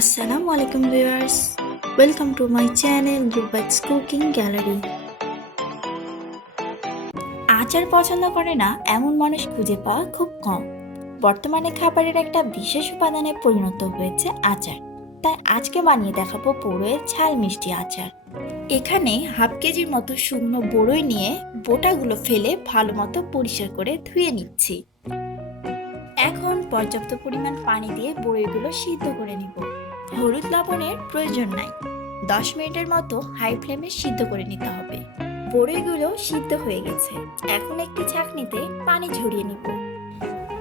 আসসালামু আলাইকুম viewers, welcome to my channel Rubait's cooking gallery. আচার পছন্দ করে না এমন মানুষ খুঁজে পাওয়া খুব কম। বর্তমানে খাবারের একটা বিশেষ উপাদানে পরিণত হয়েছে আচার। তাই আজকে বানিয়ে দেখাবো বরই'র ঝাল মিষ্টি আচার। এখানে হাফ কেজির মতো শুকনো বরই নিয়ে বোটাগুলো ফেলে ভালো মতো পরিষ্কার করে ধুয়ে নিচ্ছি। এখন পর্যাপ্ত পরিমাণ পানি দিয়ে বরইগুলো সিদ্ধ করে নিব। হলুদ লবণের প্রয়োজন নাই। 10 মিনিটের মতো হাই ফ্লেমে সিদ্ধ করে নিতে হবে। বরইগুলো সিদ্ধ হয়ে গেছে। এখন একটি ছাঁকনিতে পানি ঝরিয়ে নিব।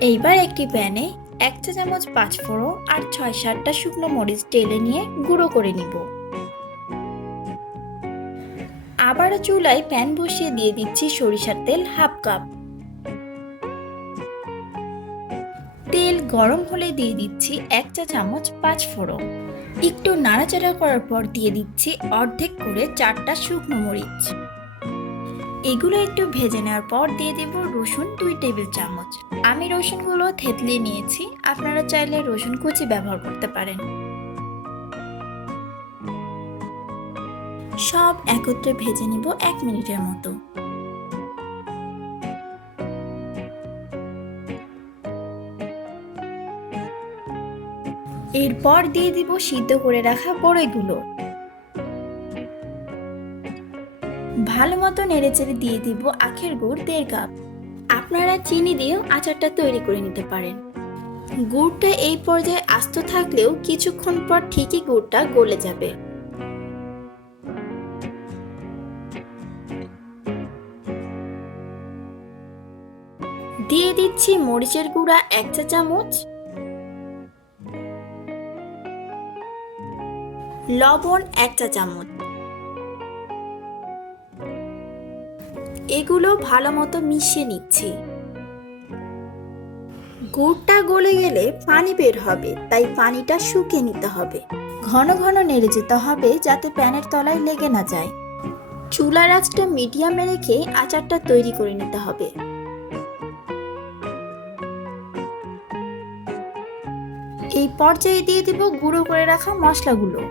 এইবার একটি প্যানে 1 চা চামচ পাঁচফোড়ন আর 6-7টা শুকনো মরিচ টেলে নিয়ে গুঁড়ো করে নিব। আবারও চুলায় প্যান বসিয়ে দিয়ে দিচ্ছি সরিষার তেল হাফ কাপ। তেল গরম হলে দিয়ে দিচ্ছি 1 চা চামচ পাঁচফোড়ন। একটু নাড়াচাড়া করার পর দিয়ে দিচ্ছি অর্ধেক করে 4টা শুকনো মরিচ। এগুলো একটু ভেজে নেওয়ার পর দিয়ে দেব রসুন 2 টেবিল চামচ। আমি রসুনগুলো থেতলিয়ে নিয়েছি, আপনারা চাইলে রসুন কুচি ব্যবহার করতে পারেন। সব একত্রে ভেজে নিব 1 মিনিটের মতো। এরপর দিয়ে দিব সিদ্ধ করে রাখা বরইগুলো। ভালো মতো নেড়েচেড়ে দিয়ে দিব আখের গুড় 1.5 কাপ। আপনারা চিনি দিয়েও আচারটা তৈরি করে নিতে পারেন। গুড়টা এই পর্যায়ে আস্ত থাকলেও কিছুক্ষণ পর ঠিকই গুড়টা গলে যাবে। দিয়ে দিচ্ছি মরিচের গুঁড়া 1 চা চামচ, লবণ 1 চা চামচ। এগুলো ভালো মতো মিশিয়ে নিচ্ছি। গুড়টা গলে গেলে পানি বের হবে, তাই পানিটা শুকিয়ে নিতে হবে। ঘন ঘন নেড়ে যেতে হবে যাতে প্যানের তলায় লেগে না যায়। চুলার আঁচটা মিডিয়ামে রেখে আচারটা তৈরি করে নিতে হবে। এই পর্যায়ে দিয়ে দিব গুঁড়ো করে রাখা মশলাগুলো।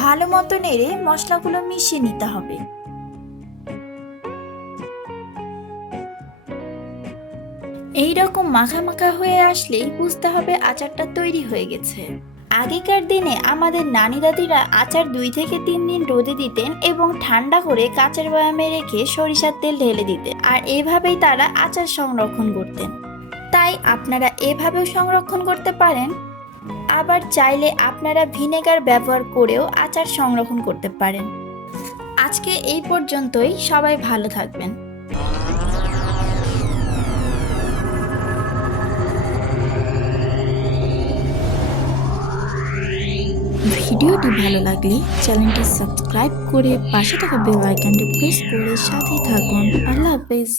ভালো মতো নেড়ে মশলাগুলো মিশিয়ে নিতে হবে। এই রকম মাখা মাখা হয়ে আসলেই বুঝতে হবে আচারটা তৈরি হয়ে গেছে। আগেকার দিনে আমাদের নানি দাদিরা আচার 2 থেকে 3 দিন রোদে দিতেন এবং ঠান্ডা করে কাঁচের বয়ামে রেখে সরিষার তেল ঢেলে দিতেন, আর এভাবেই তারা আচার সংরক্ষণ করতেন। তাই আপনারা এভাবেও সংরক্ষণ করতে পারেন। আবার চাইলে আপনারা ভিনেগার ব্যবহার করেও আচার সংরক্ষণ করতে পারেন। আজকে এই পর্যন্তই, সবাই ভালো থাকবেন। ভিডিওটি ভালো লাগলে চ্যানেলটি সাবস্ক্রাইব করে পাশে থাকা বেল আইকনটি প্রেস করে সাথেই থাকুন। আল্লাহ হাফেজ।